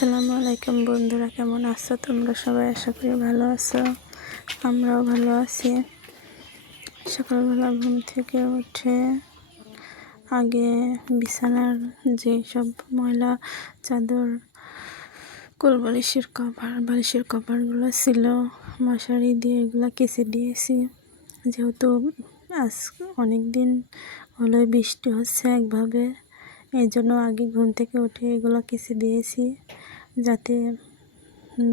আসসালামু আলাইকুম বন্ধুরা, কেমন আছো তোমরা সবাই? আশা করি ভালো আছো, আমরাও ভালো আছি। সকালবেলা ঘুম থেকে উঠে আগে বিছানার যে সব ময়লা চাদর, বালিশের কভারগুলো ছিল, মশারি দিয়ে এগুলো কেচে দিয়েছি। যেহেতু আজ অনেক দিন হলো বৃষ্টি হচ্ছে একভাবে, এই জন্য আগে ঘুম থেকে উঠে এগুলো কেচে দিয়েছি, যাতে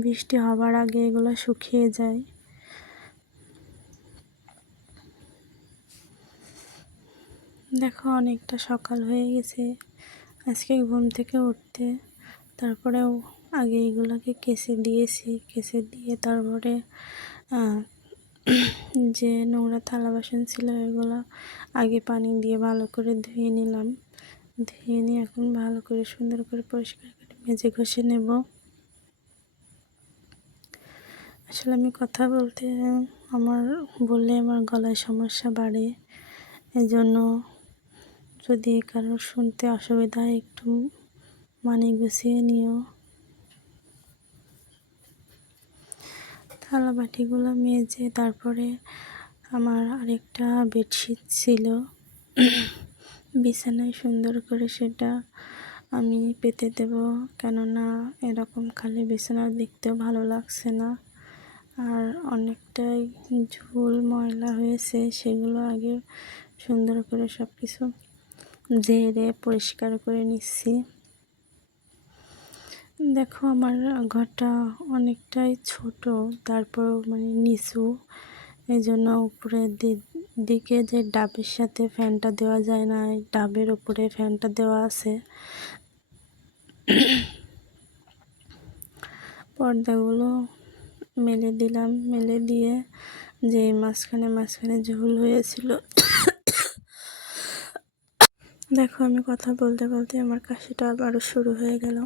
বৃষ্টি হবার আগে এগুলো শুকিয়ে যায়। দেখো অনেকটা সকাল হয়ে গেছে আজকে ঘুম থেকে উঠতে, তারপরেও আগে এগুলোকে কেচে দিয়েছি। কেচে দিয়ে তারপরে যে নোংরা থালা বাসন ছিল এগুলো আগে পানি দিয়ে ভালো করে ধুয়ে নিলাম। ধুয়ে নিয়ে এখন ভালো করে সুন্দর করে পরিষ্কার করে মেজে ঘষে নেব। আসলে আমি কথা বলতে বললে আমার গলায় সমস্যা বাড়ে, এজন্য যদি কারোর শুনতে অসুবিধা হয় একটু গুছিয়ে নিও। থালা বাটিগুলো মেজে তারপরে আমার আরেকটা বেডশিট ছিল বিছানায়, সুন্দর করে সেটা আমি পেতে দেব, কেননা এরকম খালি বিছানা দেখতেও ভালো লাগছে না। আর অনেকটাই ঝুল ময়লা হয়েছে, সেগুলো আগে সুন্দর করে সব কিছু ঝেড়ে পরিষ্কার করে নিচ্ছি। দেখো আমার ঘরটা অনেকটাই ছোট, তারপর নিচু, এই জন্য উপরের দিকে যে ডাবের সাথে ফ্যানটা দেওয়া যায় না, ডাবের উপরে ফ্যানটা দেওয়া আছে। পর্দাগুলো মেলে দিলাম, মেলে দিয়ে যে মাঝখানে ঝুল হয়েছিল, দেখো আমি কথা বলতে বলতে আমার কাশিটা আবারও শুরু হয়ে গেল।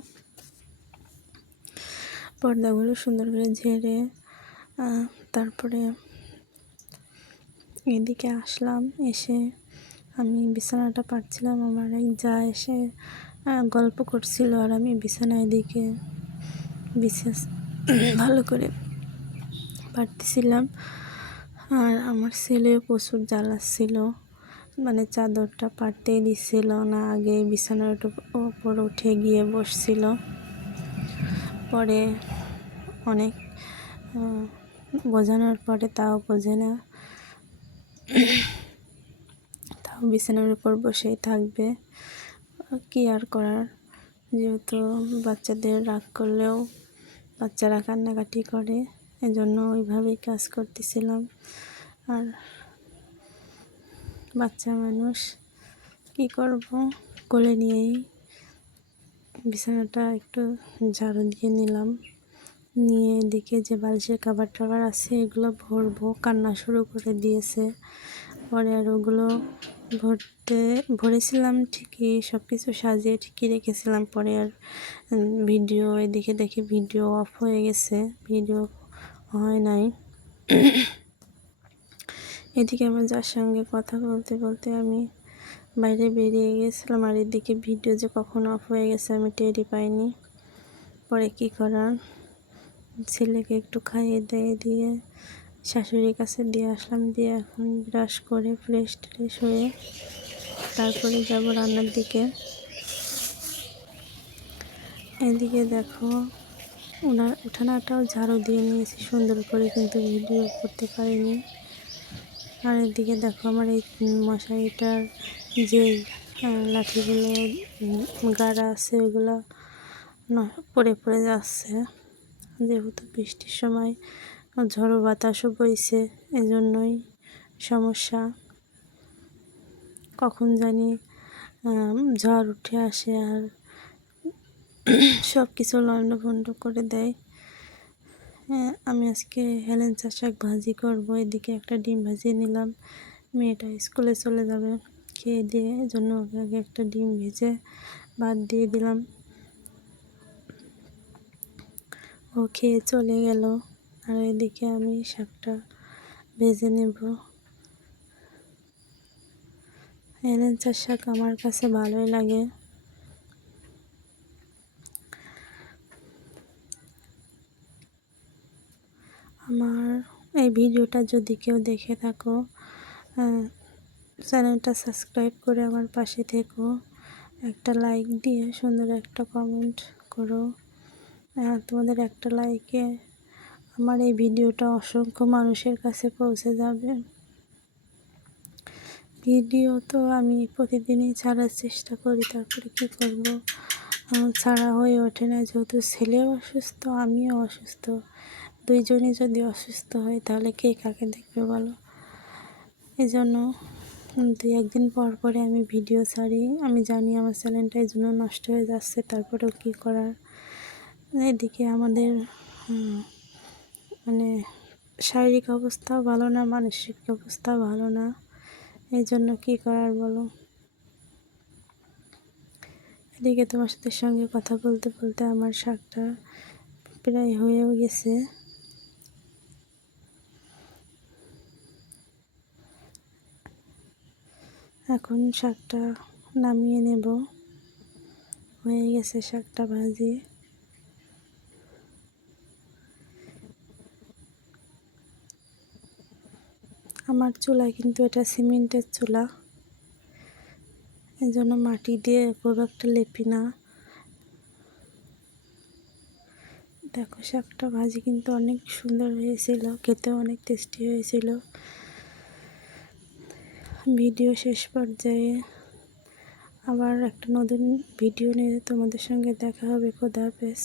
পর্দাগুলো সুন্দর করে ঝেড়ে তারপরে এদিকে আসলাম। এসে আমি বিছানাটা পাতছিলাম, আমার এক যা এসে গল্প করছিল আর আমি বিছানায় দিকে ভালো করে পাতছিলাম। আর আমার ছেলে প্রচুর জ্বালাচ্ছিল, চাদরটা পাততেই দিচ্ছিল না, আগে বিছানার উপর উঠে গিয়ে বসছিল। পরে অনেক বোঝানোর পরে তাও বোঝে না, তাও বিছানার উপর বসেই থাকবে। কি আর করার, যেহেতু বাচ্চাদের রাগ করলেও বাচ্চারা কান্নাকাটি করে, এজন্য ওইভাবেই কাজ করতেছিলাম। আর বাচ্চা মানুষ কি করব, কোলে নিয়েই বিছানাটা একটু ঝাড়ু দিয়ে নিলাম। নিয়ে এদিকে যে বালিশের কাভার টাভার আছে এগুলো ভরবো, কান্না শুরু করে দিয়েছে। পরে আর ওগুলো ভরেছিলাম ঠিকই, সব কিছু সাজিয়ে ঠিকই রেখেছিলাম। পরে আর ভিডিও এদিকে দেখে ভিডিও অফ হয়ে গেছে, ভিডিও হয় নাই। এদিকে আমার যার সঙ্গে কথা বলতে বলতে আমি বাইরে বেরিয়ে গেছিলাম, আর এদিকে ভিডিও যে কখন অফ হয়ে গেছে আমি টেরই পাইনি। পরে কি করার, ছেলেকে একটু খাইয়ে দিয়ে শাশুড়ির কাছে দিয়ে আসলাম। দিয়ে এখন ব্রাশ করে ফ্রেশ হয়ে তারপরে যাব রান্নার দিকে। এদিকে দেখো উঠানাটাও ঝাড়ু দিয়ে নিয়েছি সুন্দর করে, কিন্তু ভিডিও করতে পারিনি। আর এদিকে দেখো আমার এই মশারিটার যে লাঠিগুলো গাড়া আছে ওগুলো পড়ে পড়ে যাচ্ছে, যেহেতু বৃষ্টির সময় ঝড়ো বাতাসও বইছে, এজন্যই সমস্যা। কখন জানি ঝড় উঠে আসে আর সব কিছু লণ্ডভণ্ড করে দেয়। আমি আজকে হেলেঞ্চা শাক ভাজি করব। এদিকে একটা ডিম ভাজিয়ে নিলাম, মেয়েটা স্কুলে চলে যাবে খেয়ে দিয়ে, এজন্য ওকে আগে একটা ডিম ভেজে ভাত দিয়ে দিলাম। ও খেয়ে চলে গেল, আর এদিকে আমি শাকটা ভেজে নেব। হেলেঞ্চা শাক আমার কাছে ভালোই লাগে। আমার এই ভিডিওটা যদি কেউ দেখে থাকো, চ্যানেলটা সাবস্ক্রাইব করে আমার পাশে থেকো, একটা লাইক দিয়ে সুন্দর একটা কমেন্ট করো। তোমাদের একটা লাইকে আমার এই ভিডিওটা অসংখ্য মানুষের কাছে পৌঁছে যাবে। ভিডিও তো আমি প্রতিদিনই ছাড়ার চেষ্টা করি, তারপরে কী করব, ছাড়া হয়ে ওঠে না। যেহেতু ছেলেও অসুস্থ, আমিও অসুস্থ, দুইজনই যদি অসুস্থ হয় তাহলে কে কাকে দেখবে বলো। এই জন্য 2-1 দিন পর পরে আমি ভিডিও ছাড়ি। আমি জানি আমার চ্যানেলটা এই জন্য নষ্ট হয়ে যাচ্ছে, তারপরেও কী করার। এদিকে আমাদের মানে শারীরিক অবস্থাও ভালো না, মানসিক অবস্থাও ভালো না। এই জন্য কী করার বলো। এদিকে তোমার সঙ্গে কথা বলতে বলতে আমার শাকটা প্রায় হয়েও গেছে। এখন শাকটা নামিয়ে নেব। হয়ে গেছে শাকটা ভাজি। আমার চুলা কিন্তু এটা সিমেন্টের চুলা, এই জন্য মাটি দিয়ে খুব একটা লেপি না। দেখো শাকটা ভাজি কিন্তু অনেক সুন্দর হয়েছিল, খেতেও অনেক টেস্টি হয়েছিল। ভিডিও শেষ পর্যায়ে আবার একটা নতুন ভিডিও নিয়ে তোমাদের সঙ্গে দেখা হবে। খোদা হাফেজ।